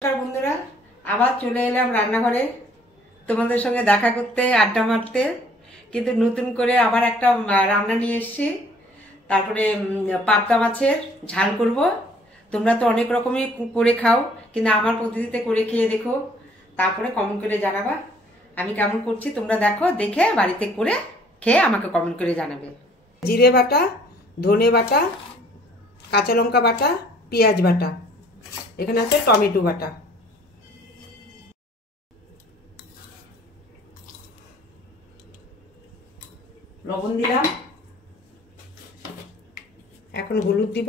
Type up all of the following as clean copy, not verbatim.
নমস্কার বন্ধুরা, আবার চলে এলাম রান্নাঘরে তোমাদের সঙ্গে দেখা করতে, আড্ডা মারতে। কিন্তু নতুন করে আবার একটা রান্না নিয়ে এসেছি। তারপরে পাবদা মাছের ঝাল করব। তোমরা তো অনেক রকমই করে খাও, কিন্তু আমার পদ্ধতিতে করে খেয়ে দেখো, তারপরে কমেন্ট করে জানাবা আমি কেমন করছি। তোমরা দেখো, দেখে বাড়িতে করে খেয়ে আমাকে কমেন্ট করে জানাবে। জিরে বাটা, ধনে বাটা, কাঁচা লঙ্কা বাটা, পেঁয়াজ বাটা, এখানে আছে টমেটো বাটা। লবণ দিলাম, এখন হলুদ দিব,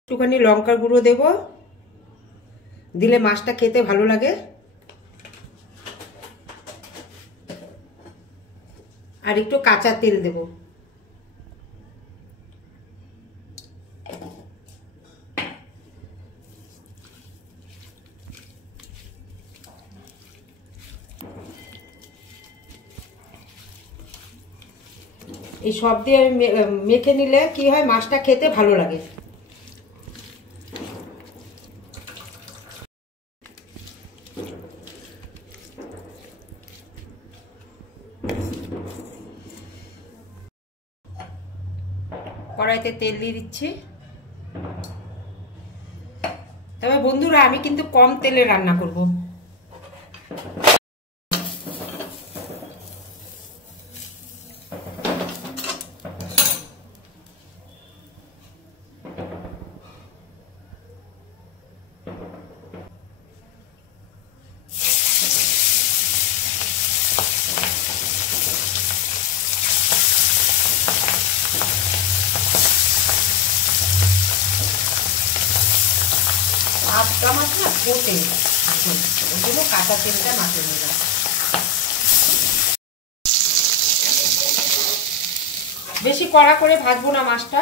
একটুখানি লঙ্কার গুঁড়ো দেব, দিলে মাছটা খেতে ভালো লাগে। আর একটু কাঁচা তেল দেব। এই সব দিয়ে মেখে নিলে কি হয়, মাছটা খেতে ভালো লাগে। কড়াইতে তেল দিয়ে দিচ্ছি। তবে বন্ধুরা, আমি কিন্তু কম তেলে রান্না করব। পাবদা মাছ না ফোটে, ওই জন্য কাঁচা তেলটা মাছে নিলাম। বেশি কড়া করে ভাজবো না মাছটা।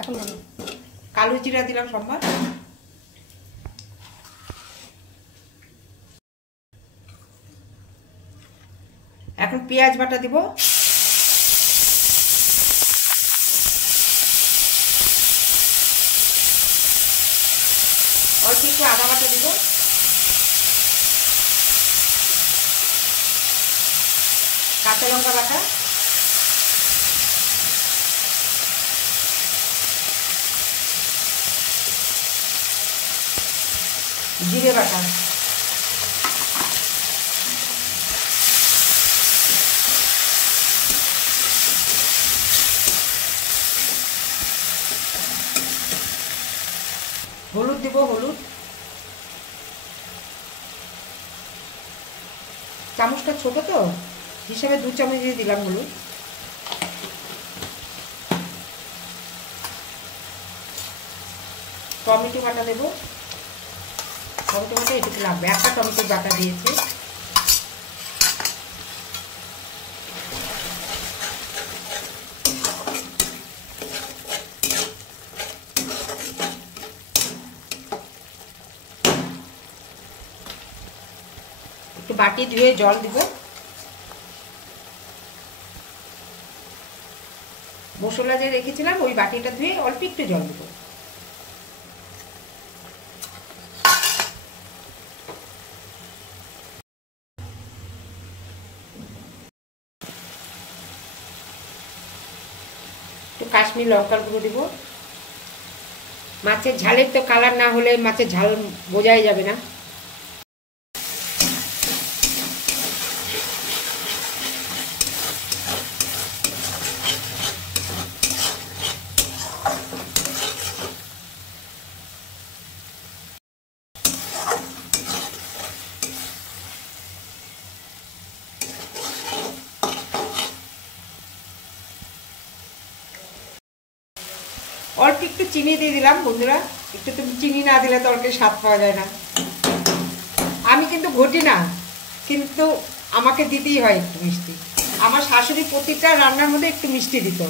এখন কালো জিরা দিলাম সম্বার, এখন পেঁয়াজ বাটা দিব, অল্প একটু আদা বাটা দিব, কাঁচা লঙ্কা বাটা, জিরে বাটা, হলুদ দিব, হলুদ চামচটা ছোট তো হিসাবে 2 চামচ দিয়ে দিলাম হলুদ। টমেটো বাটা দেবো, টমেটো বাটা এটুকু লাগবে, একটা টমেটো বাটা দিয়েছি। একটু বাটি ধুয়ে জল দিব, মশলা যে রেখেছিলাম ওই বাটিটা ধুয়ে অল্প একটু জল দিব। একটু কাশ্মীর লঙ্কার গুঁড়ো দিব। মাছের ঝালের তো কালার না হলে মাছের ঝাল বোঝাই যাবে না। অল্প একটু চিনি দিয়ে দিলাম বন্ধুরা, একটু তুমি চিনি না দিলে তরকারি স্বাদ পাওয়া যায় না। আমি কিন্তু ঘটি না, কিন্তু আমাকে দিতেই হয় একটু মিষ্টি। আমার শাশুড়ি প্রতিটা রান্নার মধ্যে একটু মিষ্টি দিত,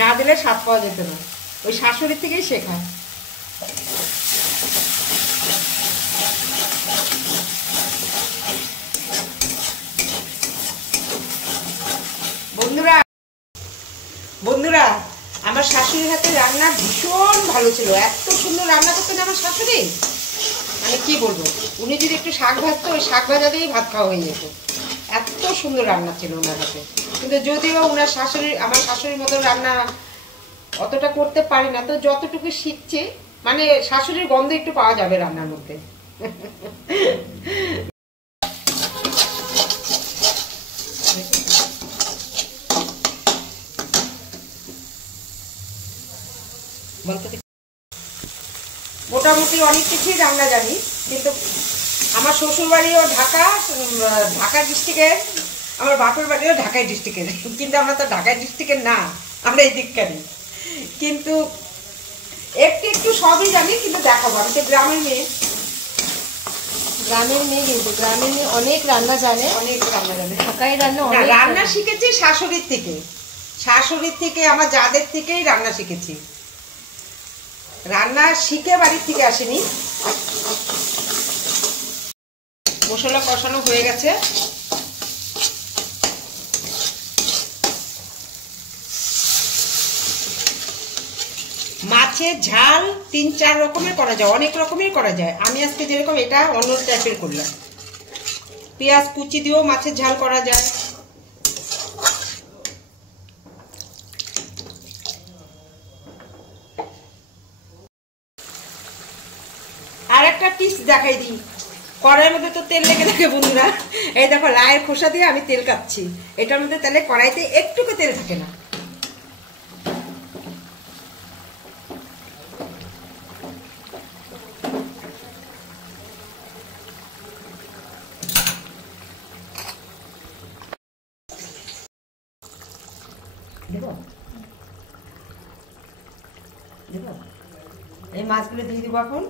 না দিলে স্বাদ পাওয়া যেত না। ওই শাশুড়ির থেকেই শেখা। শাশুড়ির হাতে রান্না ভীষণ ভালো ছিল, এত সুন্দর রান্না করতেন আমার শাশুড়ি, মানে কি বলবো। উনি যদি একটু শাক ভাজতো, ওই শাক ভাজা দিয়েই ভাত খাওয়া হয়ে যেত, এত সুন্দর রান্না ছিল ওনার হাতে। কিন্তু যদিও ওনার শাশুড়ি, আমার শাশুড়ির মতো রান্না অতটা করতে পারি না, তো যতটুকু শিখছে, মানে শাশুড়ির গন্ধ একটু পাওয়া যাবে রান্নার মধ্যে। মোটামুটি অনেক কিছুই রান্না জানি, কিন্তু আমার শ্বশুর বাড়িও ঢাকা ডিস্ট্রিক্টের, আমার বাপের বাড়িও ঢাকাই ডিস্ট্রিক্টের, কিন্তু আমরা তো ঢাকাই ডিস্ট্রিক্টের না, আমরা এই দিককারই। কিন্তু একটু একটু সবই জানি, কিন্তু দেখাবো, আমি তো গ্রামের মেয়ে, কিন্তু গ্রামের মেয়ে অনেক রান্না জানে, ঢাকাই রান্না শিখেছি শাশুড়ির থেকে, আমার যাদের থেকেই রান্না শিখেছি, রান্না শিখে বাড়ির থেকে আসেনি। মশলা কষানো হয়ে গেছে, মাছের ঝাল 3-4 রকমের করা যায়, অনেক রকমের করা যায়। আমি আজকে যেরকম এটা অন্য টাইপের করলাম। পেঁয়াজ কুচি দিয়েও মাছের ঝাল করা যায়, আর একটা টিপস দেখাই দিই, কড়াইয়ের মধ্যে তো তেল লেগে থাকে বন্ধুরা, এই দেখো লায়ের খোসা দিয়ে আমি তেল কাটছি, এটার মধ্যে তাহলে কড়াইতে একটুকু তেল থাকে না। এই মাছগুলো দিয়ে দিব এখন।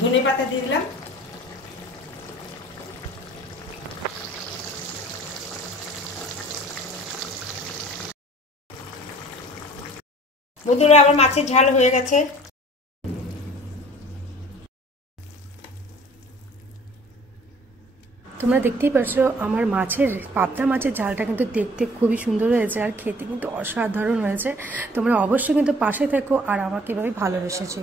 ধনে পাতা দিয়ে দিলাম, বন্ধুরা আবার মাছের ঝাল হয়ে গেছে। তোমরা দেখতেই পাচ্ছ আমার পাবদা মাছের ঝালটা কিন্তু দেখতে খুবই সুন্দর হয়েছে, আর খেতে কিন্তু অসাধারণ হয়েছে। তোমরা অবশ্যই কিন্তু পাশে থেকো আর আমাকে এভাবে ভালোবেসেছো।